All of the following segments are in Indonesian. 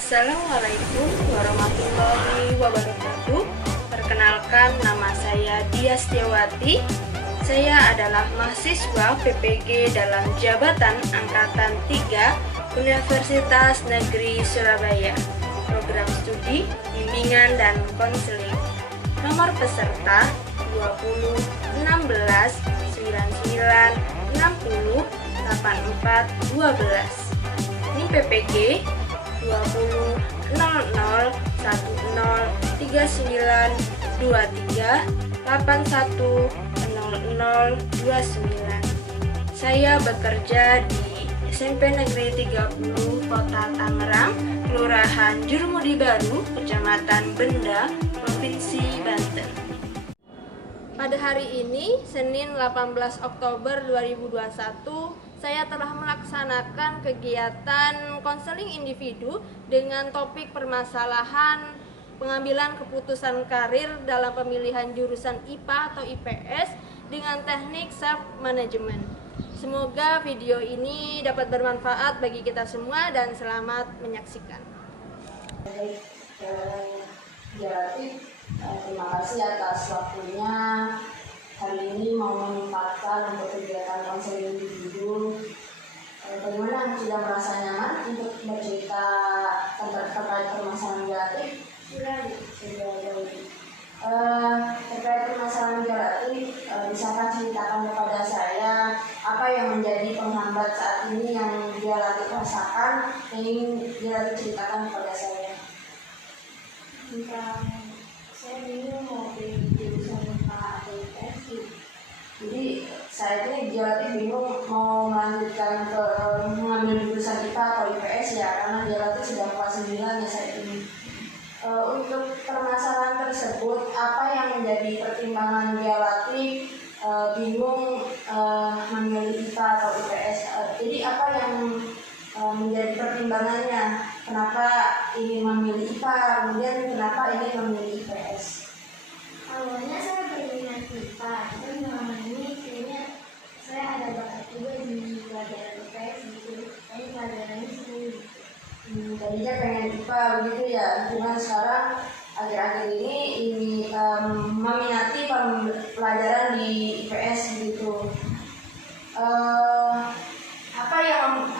Assalamualaikum warahmatullahi wabarakatuh. Perkenalkan, nama saya Dia Setiawati. Saya adalah mahasiswa PPG dalam Jabatan Angkatan 3 Universitas Negeri Surabaya. Program studi, bimbingan dan konseling. Nomor peserta 20 16 99 60 84 12. Ini PPG 20 00 10 39 23 81 00 29. Saya bekerja di SMP Negeri 30 Kota Tangerang, Kelurahan Jurumudi Baru, Kecamatan Benda, Provinsi Banten. Pada hari ini, Senin 18 Oktober 2021, saya telah melaksanakan kegiatan konseling individu dengan topik permasalahan pengambilan keputusan karir dalam pemilihan jurusan IPA atau IPS dengan teknik self management. Semoga video ini dapat bermanfaat bagi kita semua dan selamat menyaksikan. Terima kasih atas waktunya. Hari ini mau menyempatkan untuk kegiatan konseling individu. Bagaimana, sudah merasa nyaman untuk bercerita terkait permasalahan relatif? Sudah. Terkait permasalahan relatif, bisakah ceritakan kepada saya apa yang menjadi penghambat saat ini yang dia latih rasakan, ingin dia latih ceritakan kepada saya? Saya bingung mau pilih jurusan IPA atau IPS. Jadi saya ini Jelati bingung mau melanjutkan ke mengambil jurusan IPA atau IPS ya, karena Jelati sudah kelas 9 ya saya ini. Untuk permasalahan tersebut, apa yang menjadi pertimbangan Jelati bingung memilih IPA atau IPS? Jadi apa yang menjadi pertimbangannya? Kenapa ingin memilih IPA, kemudian kenapa ingin memilih IPS? Awalnya saya berminat IPA, tapi selama ini kayaknya saya ada bakat juga di pelajaran IPS gitu. Tapi pelajarannya seru. Tadinya pengen IPA begitu ya, cuma sekarang akhir-akhir ini meminati pelajaran di IPS gitu.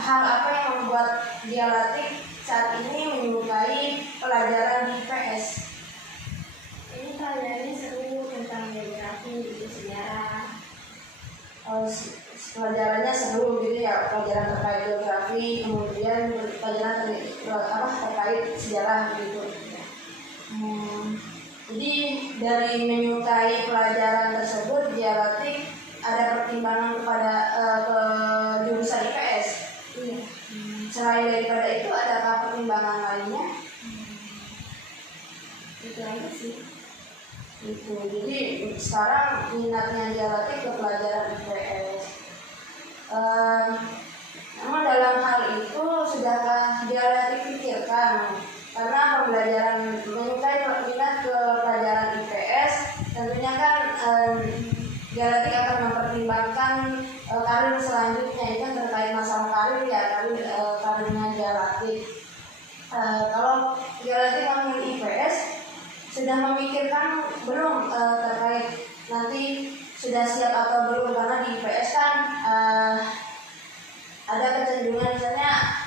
Hal apa yang membuat dia latih saat ini menyukai pelajaran di IPS? Ini pelajarannya seru tentang geografi, sejarah. Pelajarannya seru gitu ya, pelajaran terkait geografi, kemudian pelajaran terkait sejarah gitu. Jadi dari menyukai pelajaran tersebut, dia latih ada pertimbangan kepada ke jurusan IPS. Iya. Selain daripada itu, adakah pertimbangan lainnya? Itu aja sih. Itu. Jadi sekarang minatnya dia latih ke pelajaran IPS. Namun dalam hal itu sudahkah dia latih pikirkan? Karena pembelajaran menyukai minat ke pelajaran IPS, tentunya kan dia latih akan mempertimbangkan karir selanjutnya, itu terkait masalah karir ya, karirnya dia latih. Kalau dia latih memilih IPS, sudah memikirkan belum terkait nanti sudah siap atau belum? Karena di IPS kan ada kecenderungan misalnya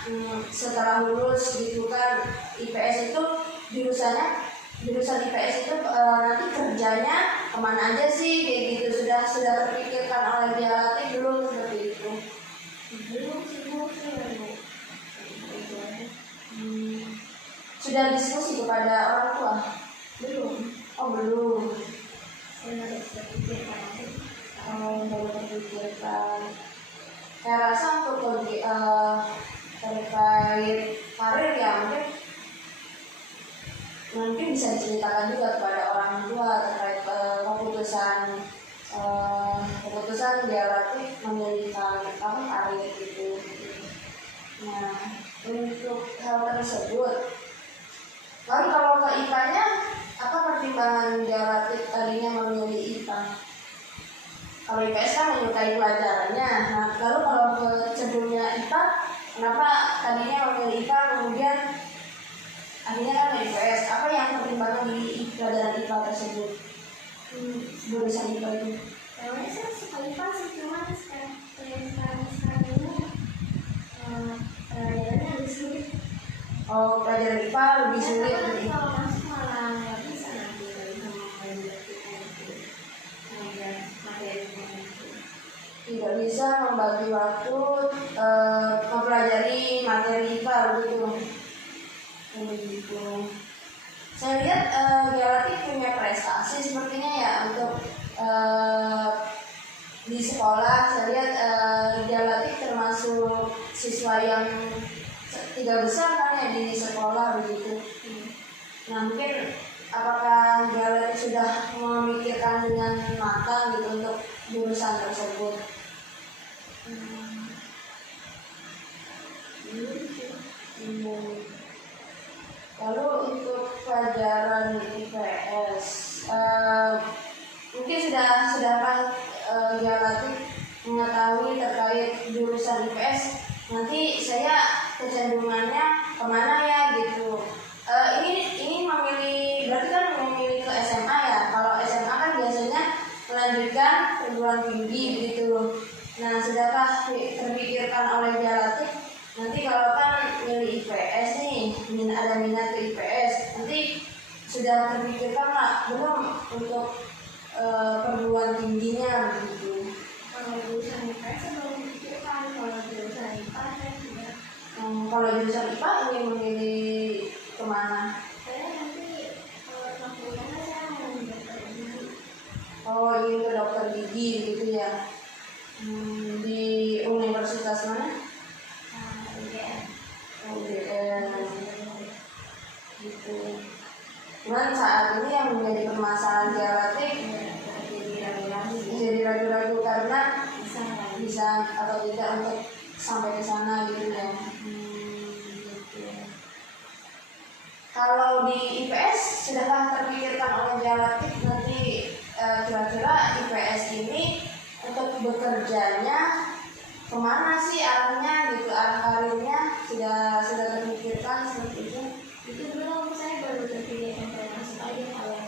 setelah lulus gitu kan, IPS itu jurusan IPS itu nanti kerjanya kemana aja sih kayak gitu, sudah terpikirkan oleh dia latih belum seperti itu? Belum sih, Sudah diskusi kepada orang tua? belum. Oh belum. Saya harus berpikirkan aja. Baru terpikirkan. Saya rasa untuk terkait karir ya mungkin bisa diceritakan juga kepada orang tua terkait keputusan dia latih memilih karir gitu. Nah, untuk hal tersebut, lalu kalau ke IPA-nya, apa pertimbangan dia latih tadinya memilih IPA? Kalau IPS kan menyukai pelajarannya. Nah, lalu kalau ke sebelumnya IPA, kenapa tadinya memilih IPA kemudian jurusan IPA itu? Awalnya saya suka IPA sih, cuman sekarang ini pelajarannya lebih sulit. Oh, pelajaran IPA lebih sulit. Nanti kalau masuk malah nggak bisa nanti sama materi itu. Tidak bisa membagi waktu mempelajari materi IPA begitu. Begitu. Saya lihat Dialektik punya prestasi sepertinya ya untuk di sekolah. Saya lihat Dialektik termasuk siswa yang tidak besar kan ya di sekolah begitu. Nah, mungkin apakah Dialektik sudah memikirkan dengan matang gitu untuk jurusan tersebut? Lalu untuk pelajaran IPS, mungkin sudahkah Dialektik mengetahui terkait jurusan IPS? Nanti saya kecenderungannya kemana ya gitu. Ini memilih, berarti kan memilih ke SMA ya. Kalau SMA kan biasanya melanjutkan perguruan tinggi begitu. Nah, sudahkah terpikirkan oleh Dialektik nanti kalau kan milih IPS nih, ada minat ke IPS, nanti sudah terpikirkan nggak belum untuk perguruan tingginya begitu? Kalau jurusan IPS saya belum pikirkan, kalau jurusan IPA saya sudah. Kalau jurusan IPA ingin memilih kemana? Saya nanti kalau fakultasnya saya mau dokter gigi. Oh, ingin ke dokter gigi gitu ya. Di universitas mana? UGM. UGM gitu. Cuman saat ini yang menjadi permasalahan Dialektik jadi ragu-ragu karena bisa atau tidak untuk sampai ke sana gitu ya. Gitu. Kalau di IPS sudahkah terpikirkan oleh Dialektik nanti kira-kira IPS ini untuk bekerjanya kemana sih arahnya gitu, arah karirnya sudah terpikirkan seperti itu? Itu belum, saya baru terpilih masuk aja. Kalau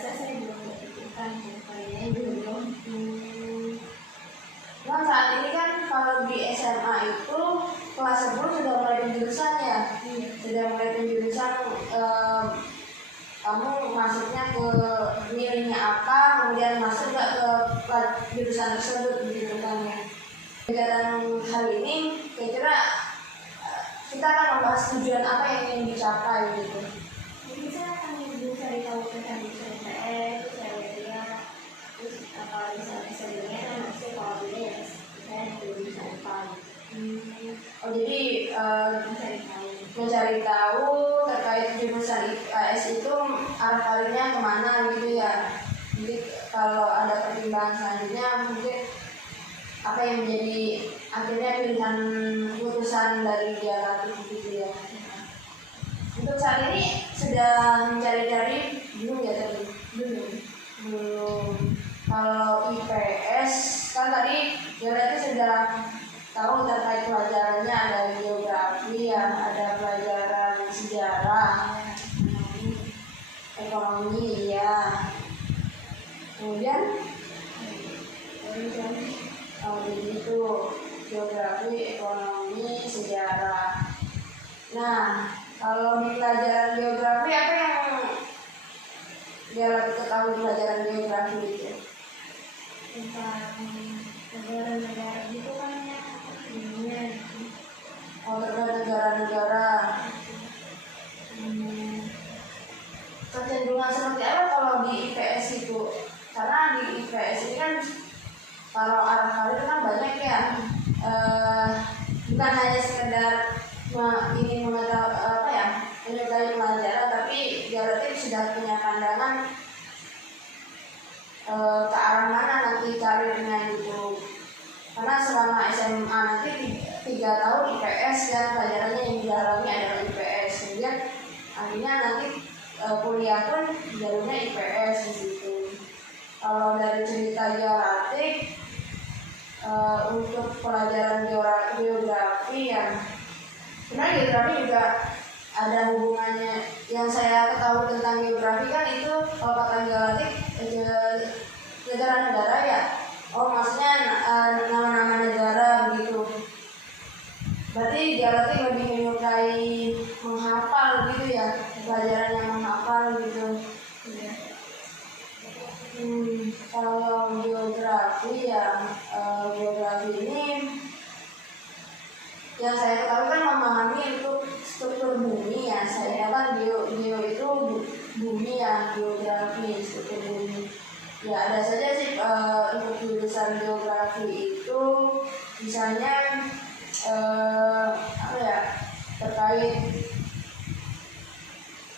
saya belum terpikirkan karirnya belum. Nah, saat ini kan kalau di SMA itu kelas 10 sudah mulai penjurusan ya, sudah mulai penjurusan. Kamu masuknya ke milihnya apa, kemudian masuk gak ke jurusan tersebut begitu kan ya. Dalam hal ini kira-kira kita akan membahas tujuan apa yang ingin dicapai gitu. Jadi saya akan mencari tahu tentang jurusan IPS, saya lihat terus kalau misalnya sebelumnya kan masih kalau dulu ya saya di jurusan IPA. Oh, jadi mencari tahu terkait jurusan IPS itu arah karirnya kemana gitu ya. Jadi kalau ada pertimbangan selanjutnya mungkin apa yang menjadi akhirnya pilihan keputusan dari Dialektik gitu ya. Untuk saat ini sudah mencari-cari belum ya tadi? Belum. Kalau IPS kan tadi Dialektik sudah tahu terkait pelajarannya, ada geografi ya, ada pelajaran sejarah, ekonomi ya. Kemudian jadi itu geografi, ekonomi, sejarah. Nah, kalau di pelajaran geografi apa yang Dialektik ketahui pelajaran geografi itu? tentang negara-negara gitu kan ya, dunia. Oh, terkait negara-negara. Kecenderungan seperti apa kalau di IPS itu? Karena di IPS ini kan kalau arah karir kan banyak ya. Bukan hanya sekedar ingin menyukai pelajaran, tapi Dialektik sudah punya pandangan ke arah mana nanti karirnya gitu. Karena selama SMA nanti 3 tahun IPS dan pelajarannya yang dialami adalah IPS. Kemudian akhirnya nanti kuliah pun jalurnya IPS gitu. Kalau dari cerita Dialektik untuk pelajaran geografi ya, sebenarnya geografi juga ada hubungannya. Yang saya ketahui tentang geografi kan itu kalau kata Dialektik negara-negara ya. Oh maksudnya nama-nama negara begitu. Berarti dialektik lebih menyukai menghafal gitu ya, pelajaran yang menghafal gitu. Kalau geografi ya, geografi ini yang saya ketahui kan memahami untuk struktur bumi ya. Saya kan geo itu bumi ya, geografi struktur bumi. Ya ada saja sih untuk jurusan geografi itu misalnya apa ya, terkait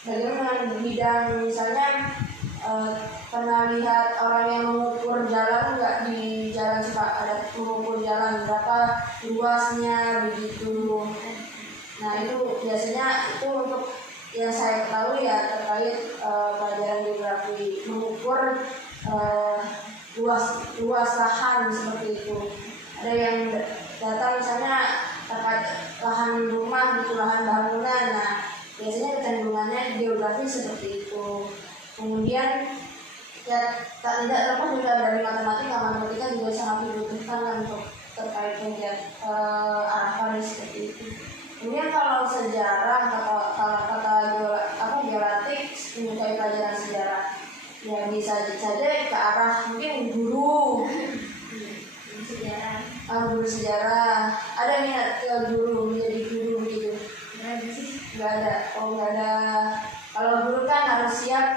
bagaimana bidang misalnya pernah lihat orang yang mengukur jalan nggak, di jalan suka ada mengukur jalan berapa luasnya begitu. Nah itu biasanya itu untuk yang saya ketahui ya terkait pelajaran geografi, mengukur luas lahan seperti itu. Ada yang datang misalnya terkait lahan rumah gitu, lahan bangunan. Nah biasanya kecenderungannya geografi seperti itu. Kemudian ya tak tidak terlepas juga dari matematika juga sangat dibutuhkan untuk terkait arah paris seperti itu. Kemudian kalau sejarah kata geografi menyukai pelajaran sejarah ya bisa saja ke arah mungkin guru sejarah. Ada minat ke guru, menjadi guru gitu? Nggak ada. Nggak ada. Kalau guru kan harus siap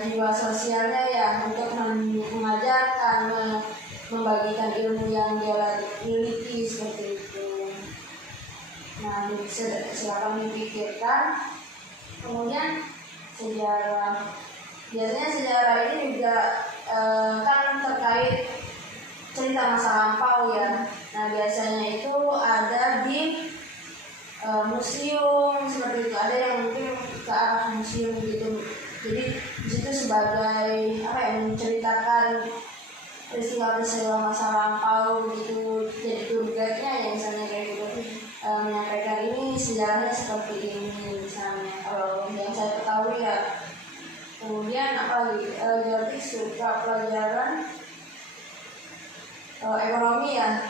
jiwa sosialnya ya untuk mengajarkan, membagikan ilmu yang dia miliki seperti itu. Nah, silakan dipikirkan. Kemudian sejarah. Biasanya sejarah ini juga kan terkait cerita masa lampau ya. Nah, biasanya itu ada di museum seperti itu. Ada yang mungkin ke arah museum gitu. Jadi di situ sebagai menceritakan peristiwa-peristiwa masa lampau gitu. Jadi tour guide-nya ya misalnya kayak gitu, menyampaikan ini sejarahnya seperti ini misalnya. Kalau yang saya ketahui ya. Kemudian apalagi geografi suka pelajaran ekonomi ya.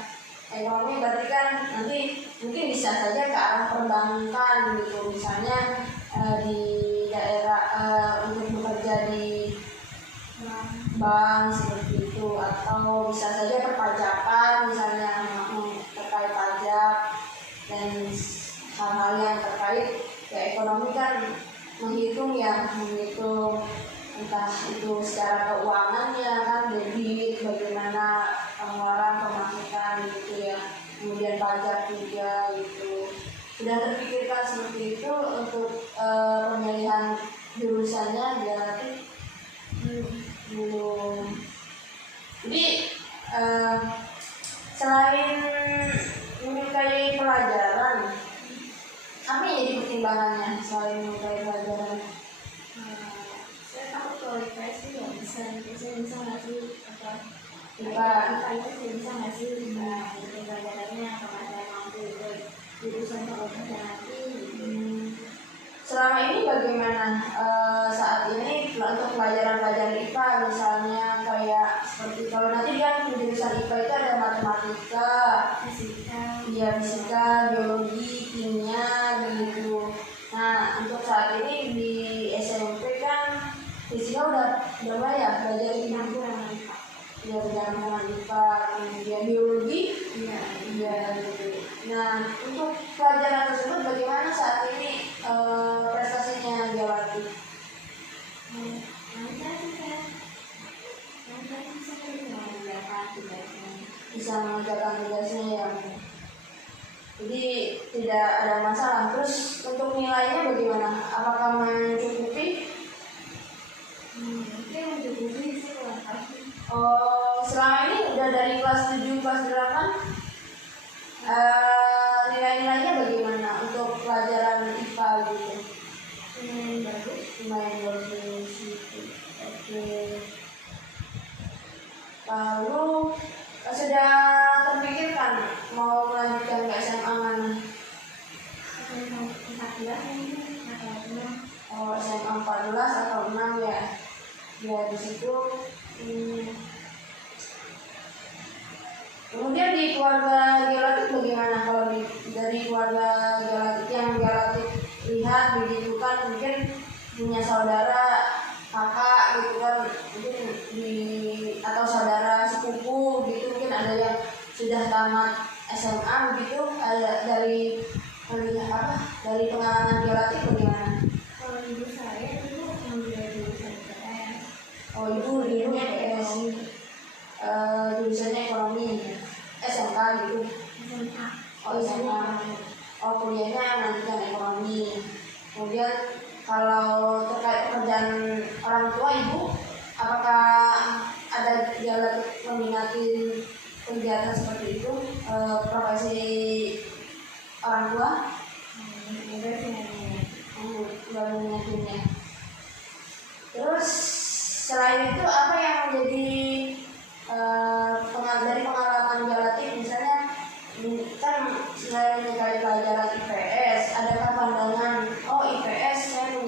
Ekonomi berarti kan nanti mungkin bisa saja ke arah perbankan gitu, misalnya di daerah untuk bekerja di bank seperti itu, atau bisa saja perpajakan misalnya terkait pajak dan hal-hal yang terkait ya ekonomi kan menghitung entah itu secara keuangannya kan, debit, bagaimana pengeluaran pemasukan gitu ya, kemudian pajak juga gitu. Sudah terpikirkan seperti itu untuk pemilihan jurusannya berarti belum. Jadi selain menyukai pelajaran, apa yang jadi pertimbangannya selain menyukai pelajaran? Saya takut kalau IPS itu nggak bisa nggak sih IPA itu bisa nggak sih untuk pelajarannya, apakah saya mampu jurusan tertentu nanti. Selama ini bagaimana saat ini untuk pelajaran-pelajaran IPA misalnya kayak seperti kalau nanti dia jurusan IPA itu ada matematika, fisika, biologi, kimia begitu. Nah untuk saat ini di SMP kan fisika udah mulai ya belajar IPA, ya belajar IPA, kemudian biologi, iya gitu. Nah untuk pelajaran tersebut bagaimana saat ini prestasinya Giawati? Bisa mengerjakan tugasnya ya. Jadi tidak ada masalah. Terus untuk nilainya bagaimana? Apakah mencukupi? Mungkin mencukupi sih kurang tahu. Selama ini udah dari kelas 7, kelas 8 nilai-nilainya bagaimana untuk pelajaran IPA gitu? Lumayan bagus gitu. Oke. Lalu sudah terpikirkan mau melanjutkan ke SMA mana? SMA 14 atau 6 ya? ya di situ. Kemudian di keluarga geolatik bagaimana? Kalau dari keluarga geolatik yang geolatik lihat begitu kan, mungkin punya saudara kakak gitu kan, mungkin atau saudara sepupu gitu, mungkin ada yang sudah tamat SMA begitu. Ada dari pengalaman geolatik bagaimana? Kalau ibu saya itu mengambil jurusan IPS. Oh, ibu IPS, jurusannya ekonomi, SMK gitu. SMA. Oh, SMA. Oh, kuliahnya melanjutkan ekonomi. Kemudian kalau terkait pekerjaan orang tua ibu, apakah ada geolatik meminati kegiatan seperti itu, profesi orang tua? Enggak sih namanya. Baru meminatinya. Terus selain itu apa yang menjadi dari pengalaman geolatik, misalnya kan selain menyukai pelajaran IPS, adakah pandangan IPS saya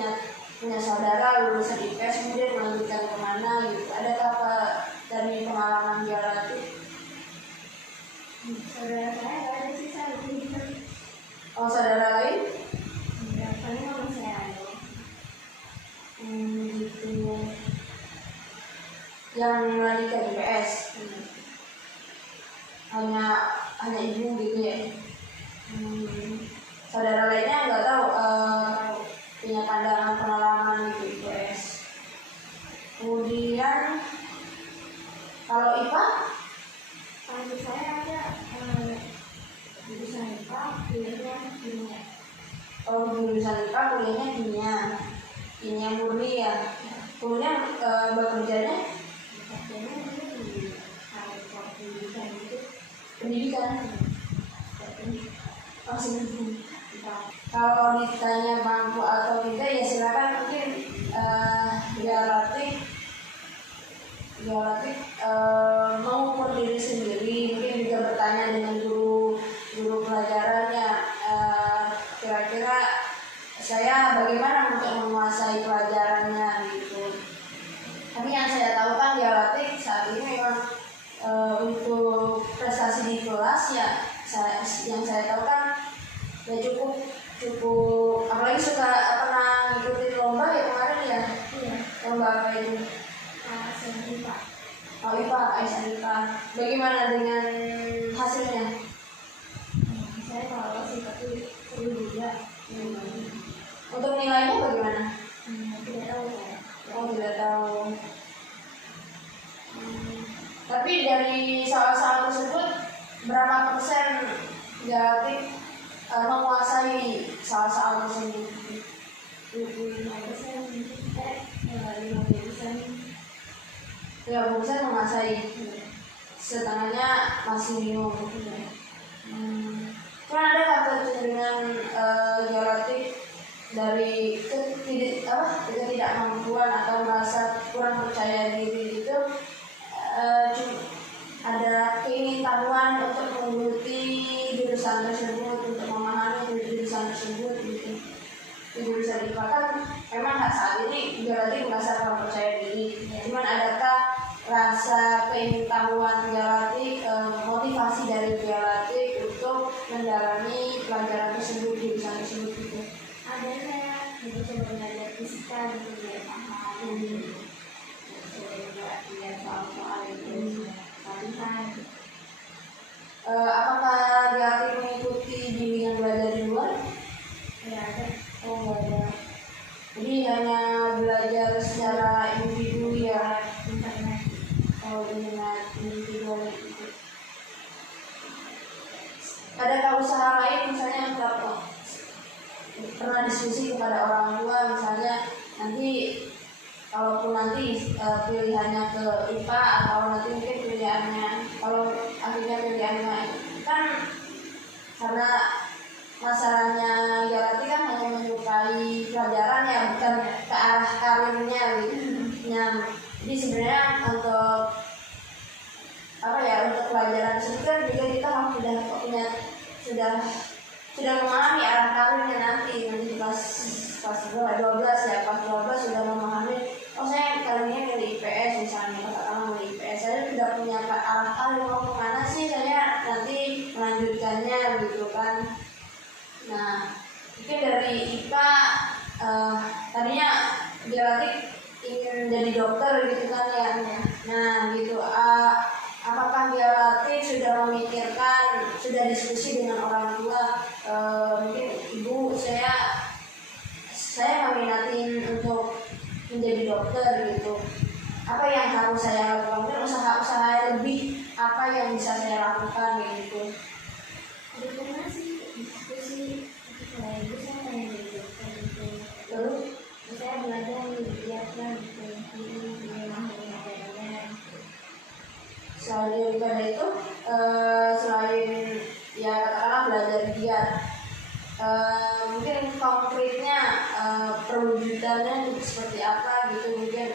punya saudara lulusan IPS kemudian melanjutkan kemana gitu, adakah apa dari pengalaman geolatik? Saudara saya nggak ada sih, saya gitu. Oh, saudara lain? Enggak, paling mama saya ada. Gitu. Yang melanjutkan IPS hanya ibu gitu ya. Saudara lainnya nggak tahu punya pandangan pengalaman di IPS. Kemudian kalau IPA, Kalau saya ada jurusan IPA, kuliahnya kimia. jurusan IPA kuliahnya kimia murni ya. Kemudian bekerjanya Kerjanya itu di kantor pendidikan gitu. pendidikan. Kalau ditanya mampu atau tidak ya silakan, mungkin geolatik mengukur diri sendiri, mungkin juga bertanya dengan guru pelajarannya, kira-kira saya bagaimana untuk menguasai pelajarannya gitu. Tapi yang saya tahu kan geolatik saat ini memang untuk prestasi di kelas ya, yang saya tahu kan ya cukup, apalagi suka pernah ngikutin lomba ya kemarin ya. Iya. Lomba apa itu? ASN IPA. Oh, IPA, ASN IPA. Bagaimana dengan hasilnya? Saya kalau sih tapi seru juga. Untuk nilainya bagaimana? Tidak tahu saya. Oh, tidak tahu. Tapi dari soal-soal tersebut berapa persen geolatik menguasai soal-soal tersebut? 25%, 30% menguasai, setengahnya masih bingung. Kan ada kecenderungan geolatik dari ketidakmampuan atau merasa kurang percaya diri itu, ada keinginan untuk menggeluti jurusan tersebut, untuk memahami jurusan tersebut gitu. Di jurusan IPA kan memang saat ini geolatik merasa kurang percaya diri. Cuman adakah rasa keingintahuan geolatik, motivasi dari geolatik untuk mendalami pelajaran tersebut, jurusan tersebut gitu? ada saya coba belajar fisika gitu biar paham. Coba juga lihat soal-soal itu latihan. Apakah geolatik mengikuti bimbingan belajar di luar? Ya ada. Oh, enggak ada. Jadi hanya belajar secara individu ya. Internet. Oh, minat individual itu. Adakah usaha lain misalnya untuk pernah diskusi kepada orang tua, misalnya nanti kalaupun nanti pilihannya ke IPA atau nanti mungkin pilihannya, kalau akhirnya pilihannya kan karena masalahnya geolatik kan hanya menyukai pelajaran ya, bukan ke arah karirnya gitu. Jadi sebenarnya untuk untuk pelajaran tersebut kan juga kita sudah memahami arah karirnya nanti pas 12 ya, pas 12 sudah memahami, oh saya kali ini milih tadinya Dialatik ingin jadi dokter gitu kan ya. Nah gitu, apakah Dialatik sudah memikirkan, sudah diskusi dengan orang tua, mungkin ibu saya meminatin untuk menjadi dokter gitu, apa yang harus saya lakukan, mungkin usaha-usaha lebih apa yang bisa saya lakukan gitu. Udah pernah sih diskusi kalau ibu saya pengen jadi dokter gitu. Terus Saya belajar giatkan gitu di rumah ajarannya. selain daripada itu, selain ya katakanlah belajar giat, mungkin konkretnya perwujudannya seperti apa gitu, mungkin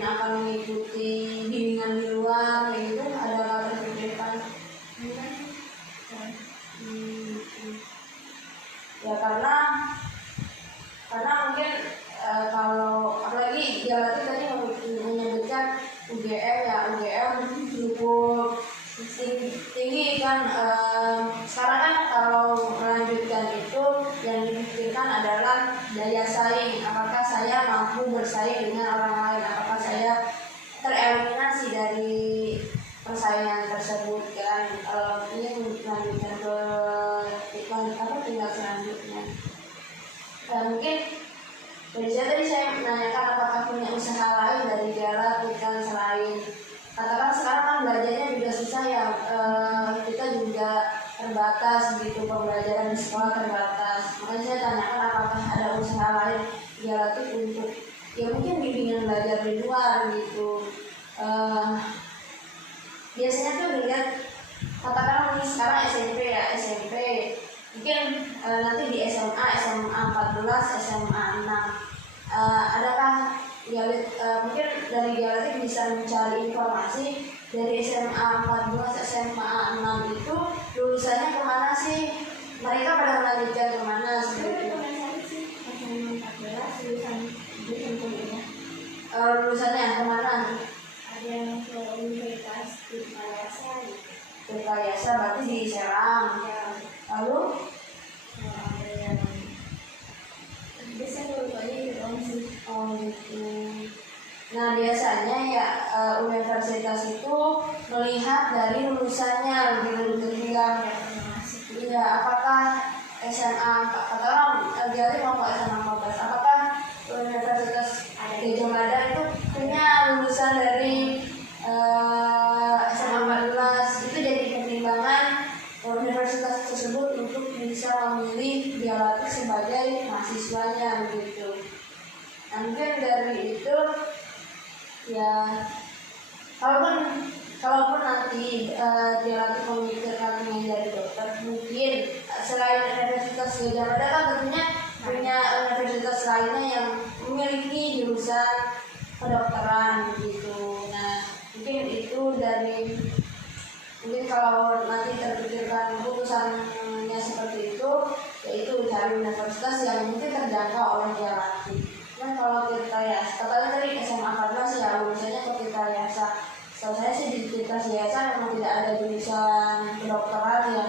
akan mengikuti bimbingan di luar kayak gitu, ada terpikirkan? Ya karena mungkin kalau apalagi Dialatik tadi menyebutkan UGM ya, UGM cukup tinggi kan. Sekarang kan kalau melanjutkan itu yang dipikirkan adalah daya saing, apakah saya mampu bersaing dengan orang lain, apakah saya tereliminasi dari persaingan tersebut kan. Ini melanjutkan ke tinggal selanjutnya. Mungkin dari saya menanyakan apakah punya usaha lain dari Dialatik kan, selain katakan sekarang kan belajarnya juga susah ya, kita juga terbatas gitu, pembelajaran di sekolah terbatas. Makanya saya tanyakan apakah ada usaha lain Dialatik untuk ya mungkin bimbingan belajar di luar gitu. Biasanya tuh dilihat katakan ini sekarang SMP mungkin nanti di SMA 14, SMA 6, adakah mungkin dari Dialatik bisa mencari informasi dari SMA 14, SMA 6 itu lulusannya kemana sih, mereka pada melanjutkan kemana seperti itu. Sih SMA 14 lulusan kuliah. Lulusannya kemana? Ada yang ke Universitas Tirtayasa gitu. Tirtayasa berarti di Serang ya. Lalu Ada yang biasanya lulusannya di Rom sih. gitu. Nah biasanya ya universitas itu melihat dari lulusannya lebih terbilang. Iya, apakah SMA katakanlah Dialatik mau ke SMA 14, apakah Universitas Gajah Mada itu punya lulusan dari SMA 14, itu jadi pertimbangan universitas tersebut untuk bisa memilih Dialatik sebagai mahasiswanya begitu. Nah, mungkin dari itu ya kalaupun nanti Dialatik memikirkan menjadi dokter, mungkin selain Universitas Gajah Mada kan tentunya punya universitas lainnya yang memiliki jurusan kedokteran gitu. Nah mungkin itu mungkin kalau nanti terpikirkan keputusannya seperti itu, yaitu cari universitas yang mungkin terjangkau oleh Dialatik. Dan kalau Tirtayasa, katanya tadi SMA 14 ya lulusannya ke Tirtayasa. Setahu saya sih di Tirtayasa memang tidak ada jurusan kedokteran ya.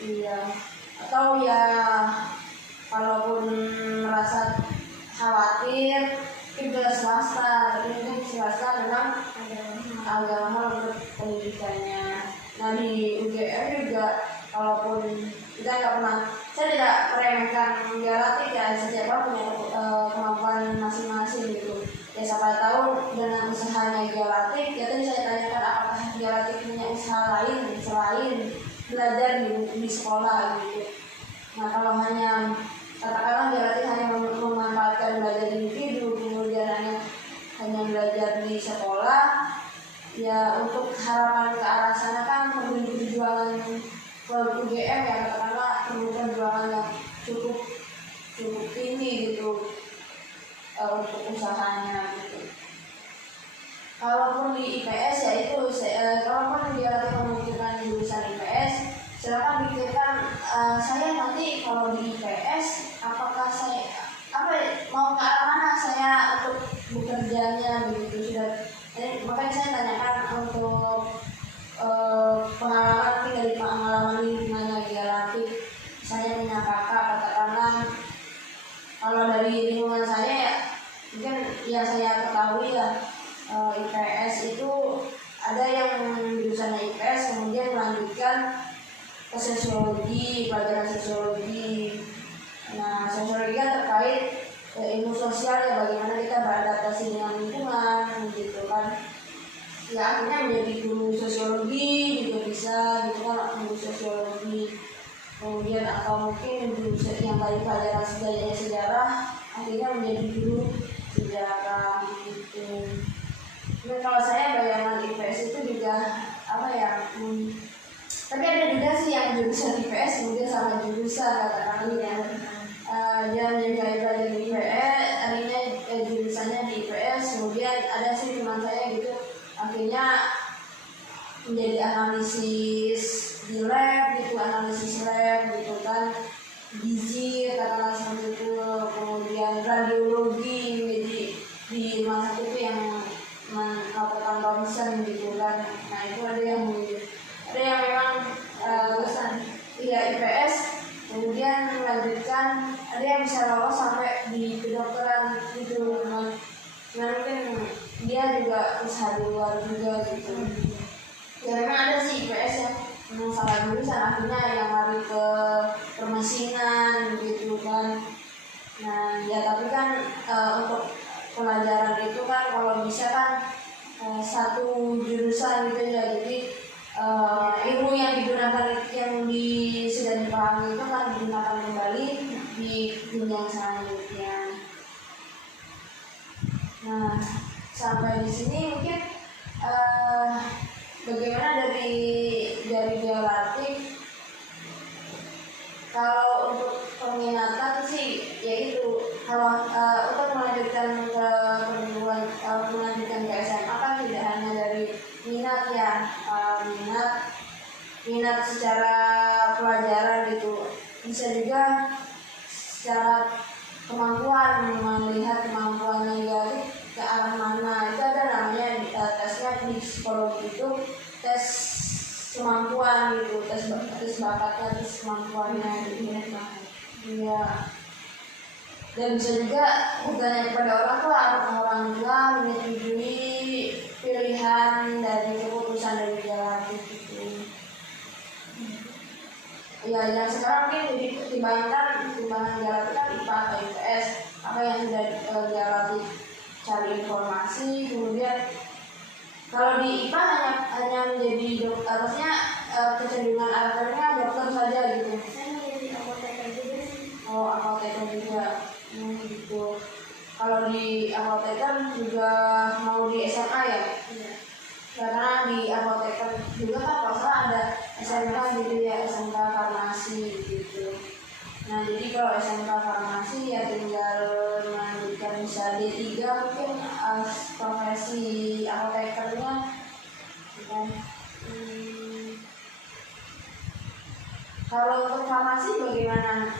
Iya. Atau ya kalaupun merasa khawatir ke swasta, tapi mungkin swasta memang agak mahal untuk pendidikannya. Nah di UGM juga kalaupun kita nggak pernah, saya tidak meremehkan Dialatik ya, setiap orang punya kemampuan masing-masing gitu. Ya siapa tahu dengan usahanya Dialatik, ya tadi saya tanyakan apakah Dialatik punya usaha lain selain belajar di sekolah gitu. Nah kalau hanya katakanlah Dialatik hanya memanfaatkan belajar individu, kemudian hanya belajar di sekolah, ya untuk harapan ke arah sana kan perlu perjuangan ke UGM ya, katakanlah perlu perjuangan yang cukup tinggi gitu untuk usahanya gitu. Kalaupun di IPS ya itu, kalaupun Dialatik memikirkan jurusan IPS, silakan pikirkan saya nanti kalau di IPS apakah saya mau ke arah mana saya untuk bekerjanya begitu sudah. Makanya saya tanyakan untuk pengalaman dari pengalaman lingkungannya Dialatik. Saya punya kakak katakanlah pelajaran sosiologi. Nah, sosiologi kan terkait ilmu sosial ya, bagaimana kita beradaptasi dengan lingkungan gitu kan. Ya akhirnya menjadi guru sosiologi juga bisa gitu kan, guru sosiologi. Kemudian atau mungkin guru yang tadi pelajaran sejarah akhirnya menjadi guru sejarah gitu. Dan kalau saya bayangan IPS itu juga apa ya? Tapi ada juga sih yang jurusan IPS kemudian sama jurusan katakan ya. Dia menjadi pelajaran di IPS, akhirnya jurusannya di IPS. Kemudian ada sih teman saya gitu, akhirnya menjadi analisis di lab gitu, analisis lab gitu kan, gizi katakan seperti itu. Kemudian radiologi menjadi di rumah sakit itu yang melakukan ronsen gitu kan. Nah itu ada yang memang iya IPS kemudian melanjutkan, ada yang bisa lolos sampai di kedokteran gitu. Nah mungkin dia juga usaha di luar juga gitu. Ya memang ada sih IPS yang memang salah jurusan akhirnya yang lari ke permesinan gitu kan. Nah ya tapi kan untuk pelajaran itu kan kalau bisa kan satu jurusan gitu ya, jadi ilmu yang digunakan sudah dipahami itu kan digunakan kembali di dunia selanjutnya. Nah sampai di sini mungkin bagaimana dari Biolatif. Kalau untuk peminatan sih yaitu kalau untuk melanjutkan ke perguruan, melanjutkan ke SMA kan tidak hanya dari minat ya, minat secara pelajaran gitu, bisa juga secara kemampuan, melihat kemampuannya dia ke arah mana. Itu ada namanya tesnya di psikologi itu tes kemampuan gitu, tes bakatnya, tes kemampuannya gitu ya. Dan bisa juga bertanya kepada orang tua, apakah orang tua menyetujui pilihan dari keputusan dari Biolatif gitu. Ya yang sekarang mungkin jadi pertimbangan Biolatif kan IPA atau IPS, apa yang sudah Biolatif cari informasi. Kemudian kalau di IPA hanya menjadi dokter, harusnya kecenderungan akhirnya dokter saja gitu. Saya menjadi apoteker juga sih. Oh apoteker juga, gitu. Kalau di apoteker juga mau di SMA ya? Iya. Karena di apoteker juga kan kalau salah ada SMK gitu ya, SMK farmasi gitu. Nah jadi kalau SMK farmasi ya tinggal melanjutkan bisa D3 mungkin profesi apotekernya kan. Kalau untuk farmasi bagaimana?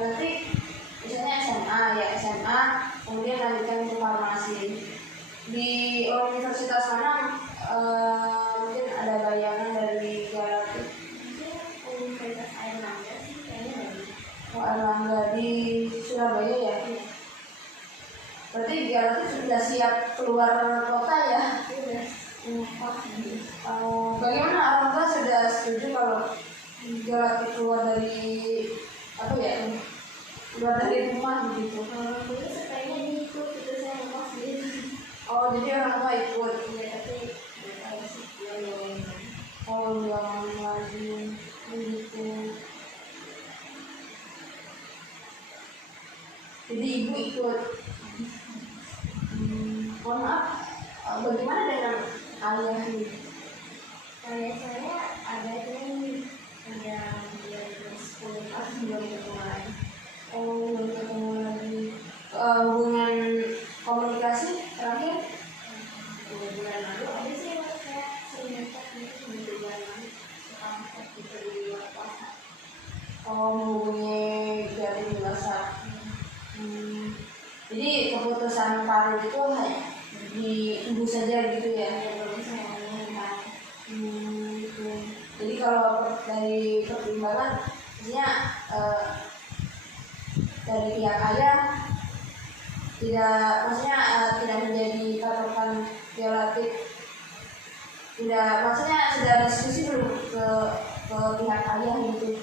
Nanti misalnya SMA kemudian lanjutkan ke farmasi di universitas mana? Mungkin ada bayangan dari Biolatif. Universitas Airlangga sih kayaknya dari. Oh Airlangga di Surabaya ya? Berarti Biolatif sudah siap keluar kota ya? Udah. Bagaimana orang tua sudah setuju kalau Biolatif keluar dari apa ya? Keluar dari rumah begitu? Orang dulu sekayaknya ikut itu saya ngekos gitu. Oh jadi orang tua ikut? Iya tapi nggak tahu sih dia yang Oh jangan lagi begitu. Jadi ibu ikut. Mohon maaf, bagaimana dengan ayah ini? Kayak saya ada training yang dia 10 tahun belum ketemu lagi. Oh belum ketemu lagi. Hubungan komunikasi terakhir? 2 bulan lalu ada sih waktu saya sering ngechat gitu 2 bulan lalu suka ngechat gitu di luar puasa. Oh menghubungi dari WhatsApp. Jadi keputusan karir itu hanya di ibu saja gitu ya? Ya belum saya ngomongin. Gitu. Jadi kalau dari pertimbangan, maksudnya dari pihak ayah tidak menjadi patokan Biolatif, tidak, maksudnya sudah diskusi belum ke ke pihak ayah gitu?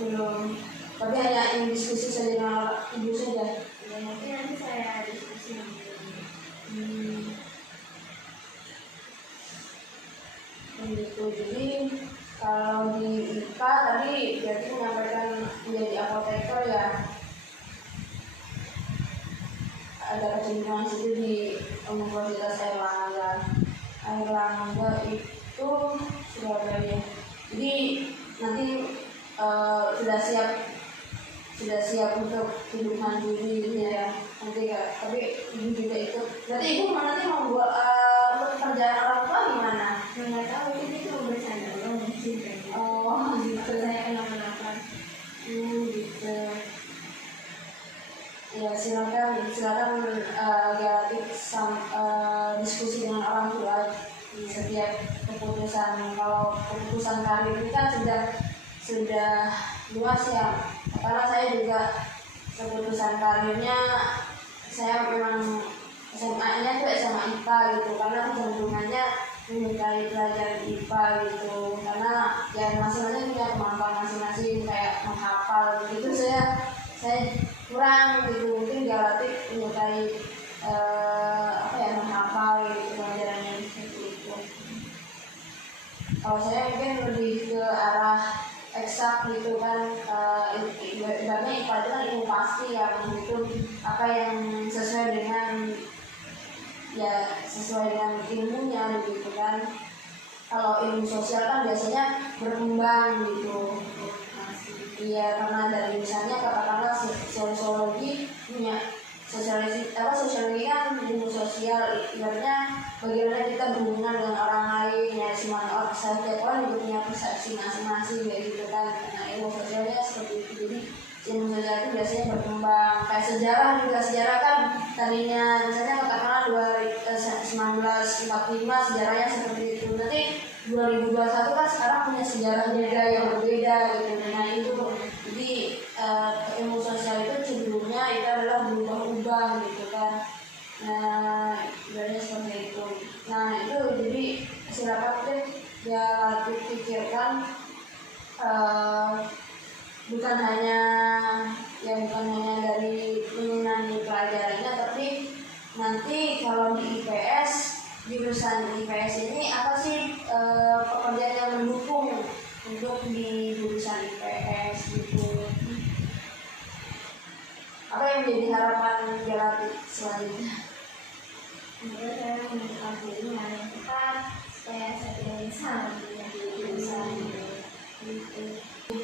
Belum. Tapi hanya ingin diskusi saja dengan ibu saja. Ya mungkin nanti saya diskusi dengan Begitu. Jadi kalau di IPA tadi berarti menyampaikan menjadi apoteker ya, ada kecenderungan situ di Universitas Airlangga itu Surabaya. Jadi nanti sudah siap untuk hidup mandiri gitu ya nanti Kak. Tapi ibu juga ikut. Berarti ibu nanti mau buat untuk pekerjaan orang tua gimana? nggak tahu ini cuma bercanda doang sih kayaknya. Oh gitu. Saya kenapa-napa. Gitu. Ya silakan Galatik diskusi dengan orang tua di setiap keputusan. Kalau keputusan karir itu kan sudah luas ya, karena saya juga keputusan karirnya saya memang SMA-nya tuh SMA IPA gitu, karena kecenderungannya menyukai pelajaran IPA gitu, karena ya masing-masing punya kemampuan masing-masing kayak menghafal gitu. Saya kurang gitu, mungkin Galatik menyukai menghafal gitu pelajarannya seperti itu. Kalau saya mungkin lebih ke arah eksak gitu kan, ibaratnya IPA itu kan ilmu pasti ya, menghitung apa yang sesuai dengan ilmunya gitu kan. Kalau ilmu sosial kan biasanya berkembang gitu. Iya, karena dari misalnya katakanlah sosiologi punya sosiologi kan ilmu sosial, ibaratnya bagaimana kita berhubungan dengan orang lain ya, semua setiap orang juga punya persepsi masing-masing kayak gitu kan. Nah ilmu sosialnya seperti itu. Jadi ilmu sosial itu biasanya berkembang. Kayak sejarah kan tadinya misalnya katakanlah 1945 sejarahnya seperti itu, nanti 2021 kan sekarang punya sejarah juga yang berbeda gitu. Nah itu jadi ilmu sosial itu cenderungnya itu adalah berubah-ubah gitu kan. Nah sebenarnya seperti itu. Nah itu jadi silakan deh ya pikirkan, bukan hanya dari menyenangi pelajarannya, tapi nanti kalau di IPS, jurusan IPS ini apa sih pekerjaan yang mendukung untuk di jurusan IPS gitu. Apa yang menjadi harapan Galatik selanjutnya? Semoga saya menemukan pilihan yang tepat supaya saya tidak menyesal nantinya di jurusan gitu.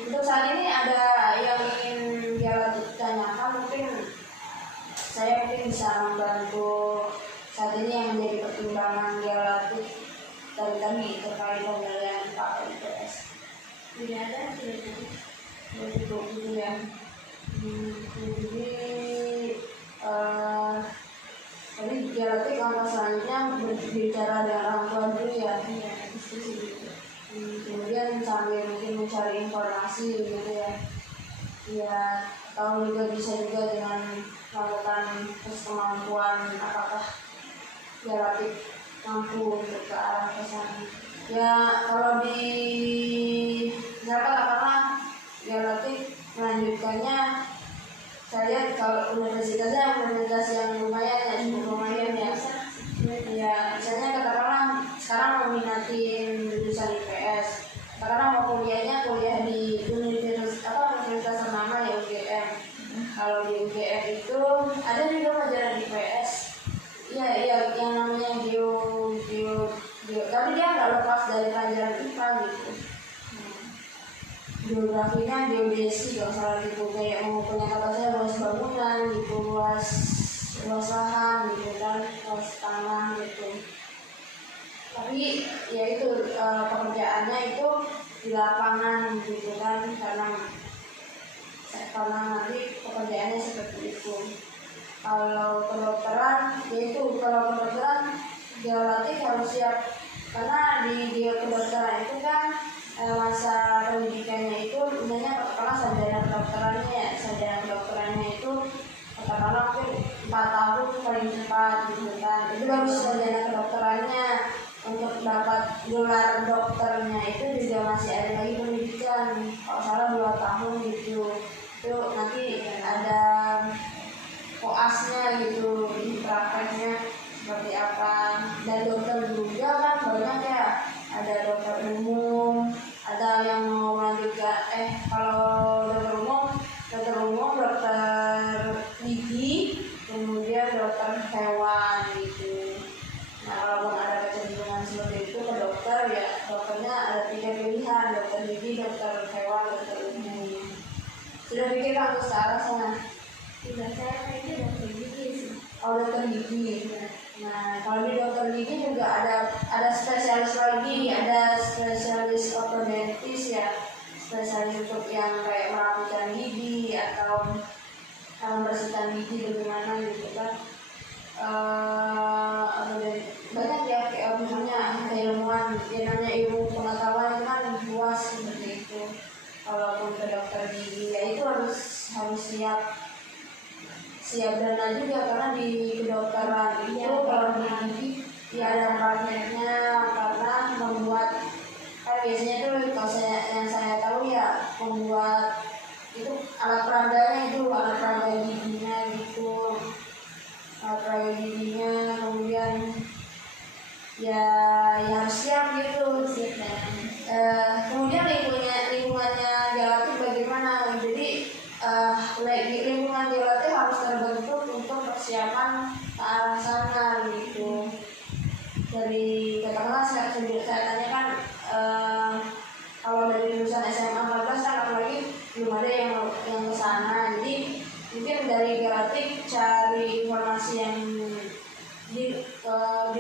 Untuk saat ini ada yang ingin Galatik tanyakan, mungkin saya bisa membantu saat ini yang menjadi pertimbangan Galatik tadi terkait pembelajaran IPA IPS. Tidak ada, tidak Cukup gitu ya. Jadi tadi Galatik langkah selanjutnya berbicara dengan orang tua dulu ya, diskusi gitu. Kemudian sambil mungkin mencari informasi gitu ya. Ya, atau juga bisa juga dengan melakukan tes kemampuan apakah Galatik mampu untuk ke arah ke sana. Ya, kalau di misalkan katakanlah Galatik melanjutkannya, saya lihat kalau universitas yang lumayan ya, cukup lumayan ya. Ya, misalnya katakanlah sekarang meminatin jurusan IPS, katakanlah mau kuliah di universitas ternama ya UGM. Kalau di UGM itu ada juga pelajaran IPS. Iya, yang namanya geo, tapi dia nggak lepas dari pelajaran IPA gitu. Geografinya geodesi kalau salah gitu, kayak mau punya kata saya luas bangunan gitu, luas lahan gitu kan, luas tanah gitu. Tapi ya itu pekerjaannya itu di lapangan gitu kan, karena nanti pekerjaannya seperti itu. Kalau kedokteran Galatik harus siap, karena di kedokteran itu kan masa pendidikannya itu sebenarnya katakanlah sarjana kedokterannya itu katakanlah mungkin 4 tahun paling cepat gitu kan. Itu bagus sarjana kedokterannya. Untuk dapat gelar dokternya itu juga masih ada lagi dokter gigi, kemudian dokter hewan gitu. Nah, kalau ada kecenderungan seperti itu ke dokter, ya dokternya ada 3 pilihan: dokter gigi, dokter hewan, dokter umum. Sudah pikirkan untuk ke arah sana? Tidak, saya kayaknya dokter gigi sih. Oh, dokter gigi. Nah, kalau di dokter gigi juga ada spesialis lagi, ada spesialis ortodontis ya, spesialis untuk yang kayak merapikan gigi atau membersihkan gigi bagaimana gitu kan. Banyak ya, kayak misalnya keilmuan, ya namanya ilmu pengetahuan itu kan luas seperti itu. Kalaupun ke dokter gigi, ya itu harus siap dana juga, karena di kedokteran itu kalau di gigi ya ada prakteknya, karena membuat kan biasanya itu kalau yang saya tahu ya membuat itu alat peraganya, itu alat peraga giginya gitu, alat peraga giginya, kemudian ya harus siap gitu. Kemudian lingkungannya Jalati bagaimana? Jadi lingkungan Jalati harus terbentuk untuk persiapan ke arah sana gitu. Dari katakanlah saya tanyakan, kalau dari lulusan SMA 14 kan apalagi belum ada yang ke sana. Jadi mungkin dari Jalati cari informasi yang di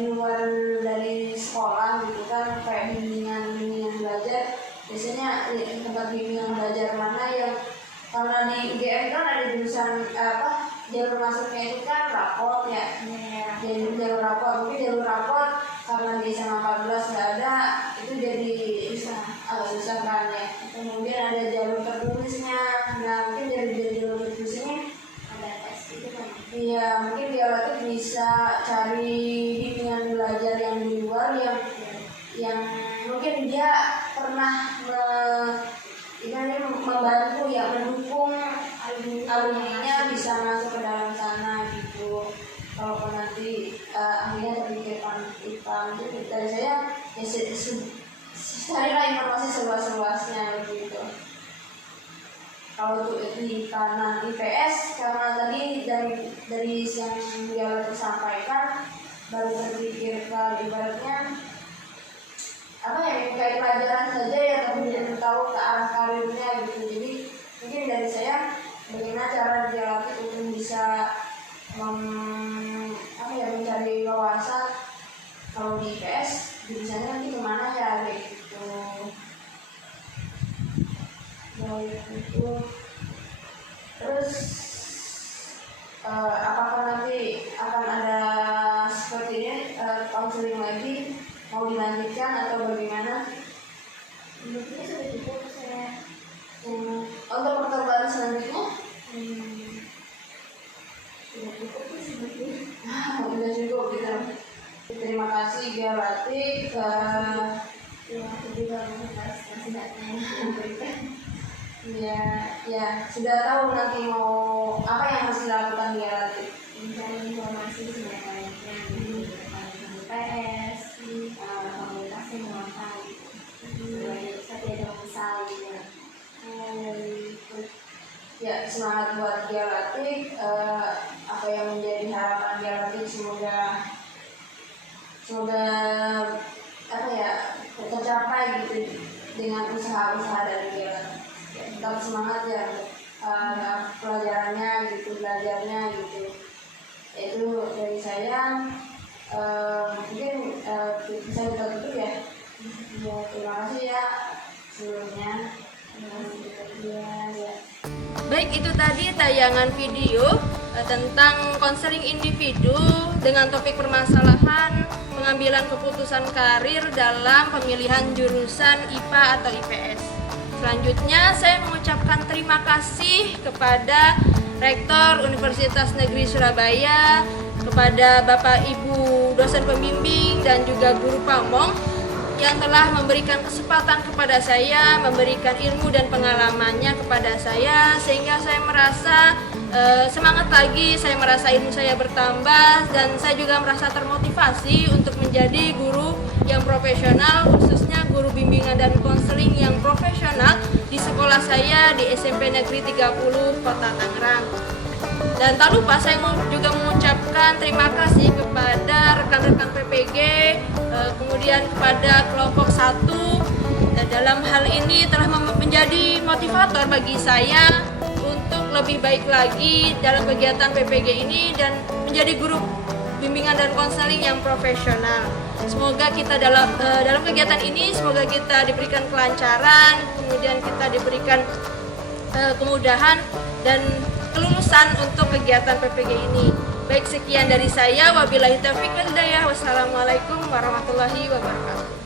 luar dari sekolah gitu kan, kayak bimbingan belajar. Biasanya tempat bimbingan belajar mana yang, karena di UGM kan ada jurusan jalur masuknya itu kan rapot ya, jalur rapot. Mungkin jalur rapot karena di SMA 14 nggak ada, itu jadi agak susah kan ya. Kemudian ada jalur tertulisnya. Nah, mungkin jalur tertulisnya Ada tes itu kan. iya, mungkin dia bisa cari bimbingan belajar yang di luar yang mungkin dia pernah membantu ya, mendukung alumninya bisa masuk ke dalam sana gitu. Kalaupun nanti akhirnya terpikirkan mungkin dari saya ya carilah informasi seluas-luasnya gitu. Kalau untuk di kanan IPS, karena tadi dari yang dia tersampaikan baru terpikirkan ibaratnya apa ya, kayak pelajaran saja ya, tapi tidak tahu ke arah karirnya gitu. Jadi mungkin dari saya bagaimana cara Jalati untuk bisa mencari wawasan kalau di IPS jurusannya nanti kemana ya gitu. Itu terus apakah nanti akan ada seperti ini konseling lagi, mau dilanjutkan atau bagaimana? Menurutnya sudah cukup saya. Untuk pertemuan selanjutnya Sudah cukup sih sebetulnya. sudah cukup gitu. Terima kasih Jalati. Terima kasih juga atas nasihatnya yang diberikan. Ya sudah tahu nanti mau apa yang harus dilakukan Jalati. Mencari informasi sebanyak-banyaknya di PS, komunitasnya mengapa saya tidak misal ya. Ya, semangat buat Jalati. Apa yang menjadi harapan Jalati semoga tercapai gitu dengan usaha-usaha dari Jalati. Ya, tetap semangat ya pelajarannya gitu, belajarnya gitu. Itu dari saya. Mungkin bisa kita tutup ya. Terima kasih ya sebelumnya. Baik, itu tadi tayangan video tentang konseling individu dengan topik permasalahan pengambilan keputusan karir dalam pemilihan jurusan IPA atau IPS. Selanjutnya saya mengucapkan terima kasih kepada Rektor Universitas Negeri Surabaya, kepada Bapak Ibu dosen pembimbing dan juga guru pamong yang telah memberikan kesempatan kepada saya, memberikan ilmu dan pengalamannya kepada saya, sehingga saya merasa semangat lagi, saya merasa ilmu saya bertambah, dan saya juga merasa termotivasi untuk menjadi guru yang profesional, khususnya guru guru bimbingan dan konseling yang profesional di sekolah saya di SMP Negeri 30 Kota Tangerang. Dan tak lupa saya juga mengucapkan terima kasih kepada rekan-rekan PPG, kemudian kepada kelompok 1 dalam hal ini telah menjadi motivator bagi saya untuk lebih baik lagi dalam kegiatan PPG ini dan menjadi guru bimbingan dan konseling yang profesional. Semoga kita dalam kegiatan ini semoga kita diberikan kelancaran, kemudian kita diberikan kemudahan dan kelulusan untuk kegiatan PPG ini. Baik, sekian dari saya. Wabillahi taufiq wal hidayah. Wassalamualaikum warahmatullahi wabarakatuh.